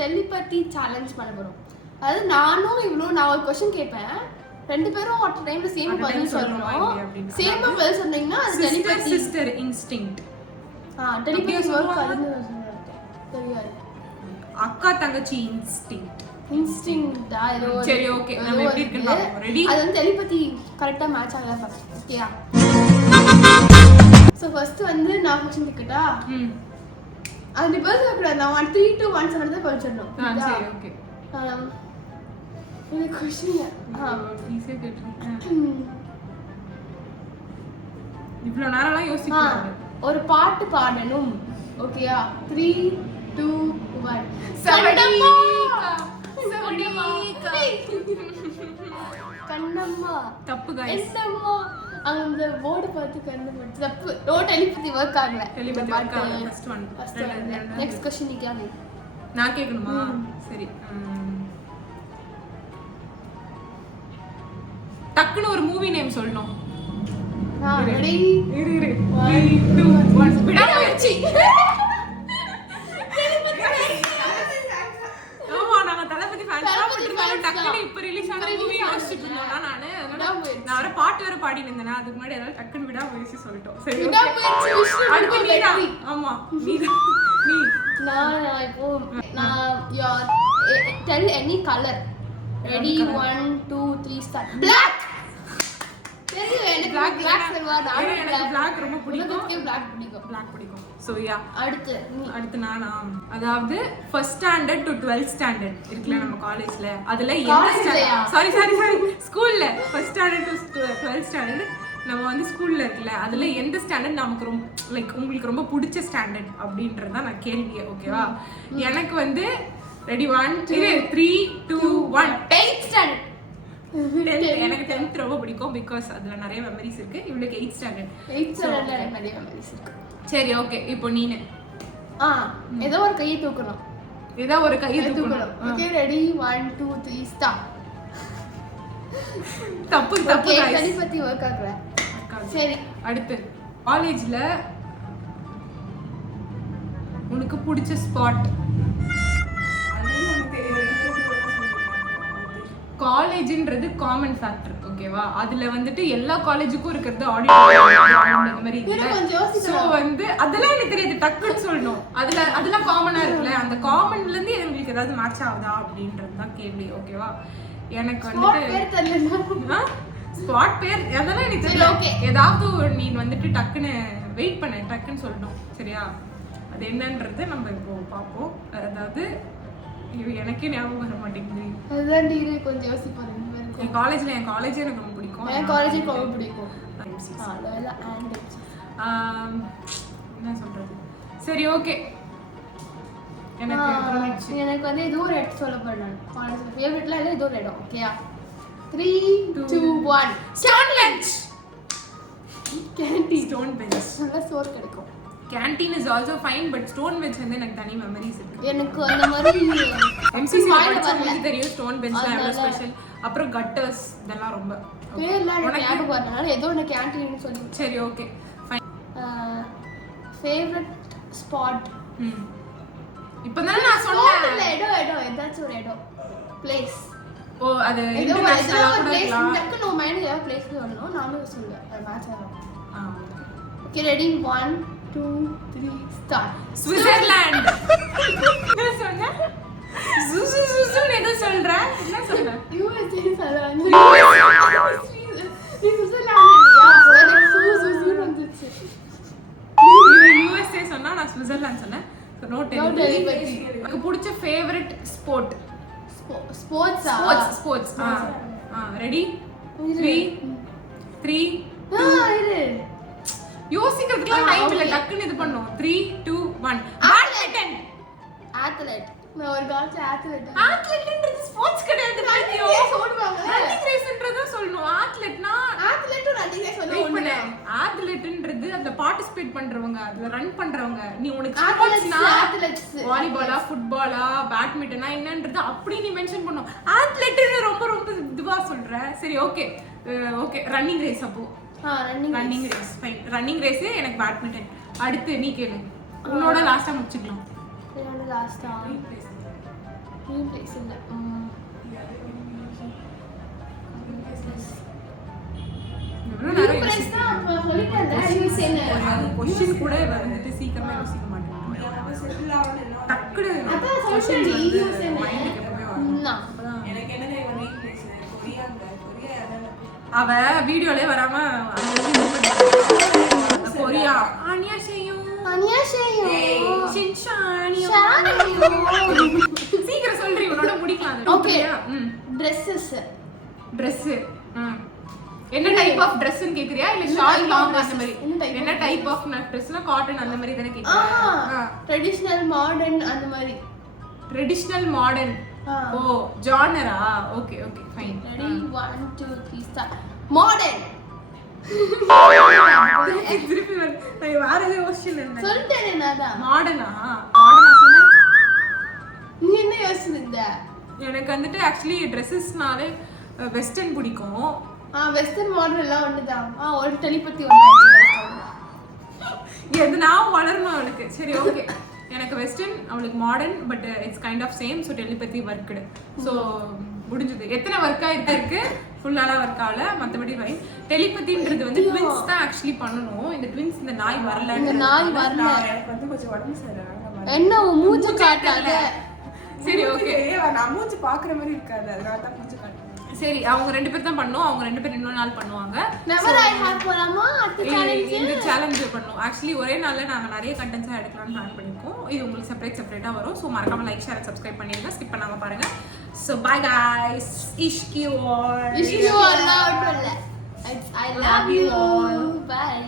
Telepathy challenge பண்ண போறோம். அதாவது நான் ஒரு क्वेश्चन கேட்பேன், ரெண்டு பேரும் அட் டைம்ல சேம் பதில் சொல்லணும். சேமா பதில் சொன்னீங்கன்னா அது telepathy sister instinct. Telepathy work அதுன்னு தெரியாது. அக்கா தங்கச்சி இன்ஸ்டிங்க்ட் ஏதோ. சரி ஓகே, நம்ம எப்படி இருக்குன்னு பாப்போம். ரெடி? அது வந்து டெலிபதி கரெக்ட்டா மேட்ச் ஆகல ஃபர்ஸ்ட். ஓகேயா? சோ ஃபர்ஸ்ட் வந்து நான் क्वेश्चन கேக்கட்டா? அந்த பதில் சொல்றேன். நான் 3 2 1 சொன்னத பதில் சொல்லணும். சரி ஓகே. இந்த क्वेश्चन ஈஸியா கேட்றேன். இவ்ளோ நேரம்லாம் யோசிக்கணும். ஒரு பாட்டு பாடணும். ஓகேயா? 3 2 1 கண்ணம்மா. தப்பு गाइस. என்னம்மா அந்த போர்டு பார்த்து கண்ணம்மா தப்பு. நோ டெலிபதி வர்க் ஆகல. டெலிபதி வர்க் ஆகல. First one. நெக்ஸ்ட் क्वेश्चन நீ கேளு. நான் கேக்கணுமா? சரி. டக்குன்னு ஒரு மூவி நேம் சொல்லணும். ரெடி? இரு 3 2 1 விடாமுயற்சி. ஆமா, நாங்க தளபதி ஃபேன்ஸ் தான். டக்குன்னு இப்ப ரிலீஸ் ஆன மூவி யோசிச்சிட்டு இருந்தோம்னா நான் வர பாட்டு வேற பாடி இருந்தேனா, அதுக்கு முன்னாடி ஏதாவது டக்குன்னு விடாமுயற்சி சொல்லிட்டோம். சரி விடாமுயற்சி அடுத்து நீ. ஆமா நீ. நான் இப்போ tell any color. Ready 1 2 3 start. Black. தெரியும் எனக்கு black சொல்வா. எனக்கு black ரொம்ப பிடிக்கும். எனக்கு black பிடிக்கும். சோ யா, அடுத்து நானா? அதாவது first standard to 12th standard இருக்குல நம்ம காலேஜ்ல, அதுல என்ன சாரி ஸ்கூல்ல first standard to 12th standard நம்ம வந்து ஸ்கூல்ல இருக்குல, அதுல எந்த ஸ்டாண்டர்ட் நமக்கு ரொம்ப லைக் உங்களுக்கு ரொம்ப பிடிச்ச ஸ்டாண்டர்ட் அப்படின்றத நான் கேள்வி. ஓகேவா? எனக்கு வந்து ரெடி 1 3 2 1 8th ஸ்டாண்டர்ட். எனக்கு 10th ரொம்ப பிடிக்கும் பிகாஸ் அதுல நிறைய மெமரிஸ் இருக்கு. இவளுக்கு 8th ஸ்டாண்டர்ட்ல எனக்கு நிறைய மெமரிஸ் இருக்கு. சரி ஓகே, இப்போ நீனு ஏதோ ஒரு கையை தூக்கணும். Okay ready 1 2 3 start. தப்பு டெலிபதி வர்க் ஆகல. சரி அடுத்து காலேஜ்ல உனக்கு பிடிச்ச ஸ்பாட். காலேஜ்ன்றது common factor. ஓகேவா? அதுல வந்துட்டு எல்லா காலேஜுக்கும் இருக்கிறது ஆடிட்டோரியம் அந்த மாதிரி இருக்கு. சோ வந்து அதெல்லாம் எனக்கு தெரியாது, டக்குன்னு சொல்லணும். அதெல்லாம் காமனா இருக்குல்ல, அந்த காமன்ல இருந்து உங்களுக்கு ஏதாவது மேட்ச் ஆகுதா அப்படின்றது தான் கேள்வி. ஓகேவா? எனக்கு வந்துட்டு ஸ்பாட் பேர் அதெல்லாம் எனக்கு தெரியல. ஏதாவது நீ வந்துட்டு டக்குன்னு வெயிட் பண்ண, டக்குன்னு சொல்லணும். சரியா? அது என்னன்றது நம்ம இப்போ பார்ப்போம். அதாவது எனக்கே ஞாபகம் வர மாட்டேங்குது. அதுதான் நீ கொஞ்சம் யோசிப்பாரு. என் காலேஜே எனக்கு ரொம்ப பிடிக்கும். என் காலேஜே ரொம்ப பிடிக்கும். என்ன சொல்றது? சரி ஓகே, எனக்கு வந்து ஏதோ ஒரு இடம் சொல்ல போறேன். காலேஜ்ல ஃபேவரட்ல இல்ல, ஏதோ ஒரு இடம். ஓகேயா? 3 2 1 stone bench. Canteen. Stone bench நல்ல சோறு கிடைக்கும். Canteen is also fine, but stone bench வந்து எனக்கு தனி மெமரிஸ் இருக்கு. எனக்கு அந்த மாதிரி எம்சிசி படிச்சவங்களுக்கு தெரியும் ஸ்டோன் பெஞ்ச்ல எவ்வளவு ஸ்பெஷல். அப்புறம் கட்டர்ஸ் இதெல்லாம் ரொம்ப பேர்லாம் எனக்கு ஞாபகம் வரனால ஏதோ ஒரு கேண்டீன் சொல்லி. சரி ஓகே ஃபைன். Favourite spot. இப்போதான் நான் சொன்னேன். இடம் ஏதாச்சும் ஒரு இடம், பிளேஸ். ஓ அது இன்டர்நேஷனலா கூட இருக்கலாம். டக்கு நோ மைண்ட் ஏதாவது பிளேஸ் சொல்லணும். நானும் சொல்றேன், அது மேட்ச் ஆகும். Okay ready 1 2 3 start. ஸ்விட்சர்லாந்து. என்ன சொன்ன? சுசு என்ன சொல்ற? என்ன சொல்ற? யுஎஸ்ஏ சொல்றாங்க. ஸ்விட்சர்லாந்து யா எனக்கு சுசு வந்துச்சு. யுஎஸ்ஏ சொன்னா நான் ஸ்விட்சர்லாந்து சொன்னேன். So no telepathy. எனக்கு பிடிச்ச ஃபேவரட் ஸ்போர்ட். ஸ்போர்ட்ஸ். ரெடி 3 3 இரு யோசிக்கிறதுக்குலாம் டைம் இல்ல, டக்குன்னு இது பண்ணோம். 3 2 1 பேட்மிண்டன். அத்லெட். நான் ஒரு காலத்துல அத்லெட்ன்றது ஸ்போர்ட்ஸ் கிடையாது. பாத்தியோ சொல்லுவாங்க. ரன்னிங் ரேஸ்ன்றது சொல்லணும். அத்லெட்னா ரன்னிங் ரேஸ் சொல்லுவாங்க. அத்லெட்ன்றது அந்த பார்ட்டிசிபேட் பண்றவங்க, அதுல ரன் பண்றவங்க. நீ உனக்கு ஸ்போர்ட்ஸ்னா வாலிபாலா, ஃபுட்பாலா, பேட்மிண்டனா என்னன்றது அப்படி நீ மென்ஷன் பண்ணனும். அத்லெட்னு ரொம்ப இதுவா சொல்ற. சரி ஓகே ரன்னிங் ரேஸ். அப்போ running race fine. Running race எனக்கு பேட்மிண்டன். அடுத்து நீ கேளு. உன்னோட லாஸ்டா முடிச்சுக்கலாம். என்னோட லாஸ்டா நியூ பிளேஸ் இல்ல இவ்வளவு நியூ நேரம் பிளேஸ் தான் அப்ப சொல்லிட்டேன் நீ சேன கொஸ்டின் கூட வந்து சீக்கிரமா யோசிக்க மாட்டேன் டக்குனு அதான் சொல்றேன் ஈஸியா சேன மைண்டுக்கு எப்பவுமே வரும். நான் எனக்கு என்ன தெரியும் நீ பிளேஸ் கொரியா அவ வீடியோலயே வராம கொரியா அனியாஷேயும் அனியாஷேயும் சின்ஷானியும் ஷானியும் சீக்கிரம் சொல்றீ உன்னோட முடிக்கலாம் அந்த ஓகே ம் Dresses Dress என்ன டைப் ஆஃப் Dressன்னு கேக்குறியா இல்ல என்ன ஷார்ட் type லாங் of அந்த மாதிரி என்ன type என்ன of டைப் ஆஃப் Dressனா காட்டன் அந்த மாதிரி தான கேக்குறியா ட்ரெடிஷனல் மாடர்ன் அந்த மாதிரி ட்ரெடிஷனல் மாடர்ன் ஓ ஜானரா okay okay fine ready 1 2 3 start modern திருப்பி வந்து வேற ஏதோ क्वेश्चन என்ன சொல்லிட்டேனே நான் மாடர்னா மாடர்னா சொன்னா நீ என்ன யோசிச்சிருந்த எனக்கு வந்துட்டு ஆக்சுவலி ட்ரெஸ்ஸஸ்னாலே வெஸ்டர்ன் பிடிக்கும் வெஸ்டர்ன் மாடர்ன் எல்லாம் ஒண்ணுதான் ஒரு டெலிபதி ஒண்ணு எது நான் வளரணும் அவளுக்கு சரி ஓகே எனக்கு வெஸ்டர்ன் அவளுக்கு modern but it's kind of same so telepathy worked so முடிஞ்சது எத்தனை ஒர்க்கா இருக்கு ஃபுல்லாலாம் ஒர்க் ஆகல மற்றபடி ஃபைன் டெலிபதின்றது வந்து ட்வின்ஸ் தான் ஆக்சுவலி பண்ணணும் இந்த ட்வின்ஸ் இந்த நாய் வரல இந்த நாய் வரல எனக்கு வந்து கொஞ்சம் உடம்பு சரியில்லை என்ன உன் மூஞ்சி காட்டாத சரி ஓகே நான் மூஞ்சி பாக்குற மாதிரி இருக்காது அதனால தான் மூஞ்சி காட்டுறேன் சரி அவங்க ரெண்டு பேர் தான் பண்ணோம் அவங்க ரெண்டு பேர் இன்னொரு நாள் பண்ணுவாங்க நெவர் ஐ ஹேவ் போலாமா அடுத்த சேலஞ்ச் இந்த சேலஞ்ச் பண்ணுவோம் ஆக்சுவலி ஒரே நாள்ல நாங்க நிறைய கண்டென்ட்ஸா எடுக்கலாம்னு பிளான் பண்ணிருக்கோம் இது உங்களுக்கு செப்பரேட்டா வரும் ஸோ மறக்காம லைக் ஷேர் சப்ஸ்கிரைப் பண்ணிருங்க ஸ்கிப் பண்ணாம பாருங்க ஸோ பை guys இஷ்கியூ all out இல்ல I love you all bye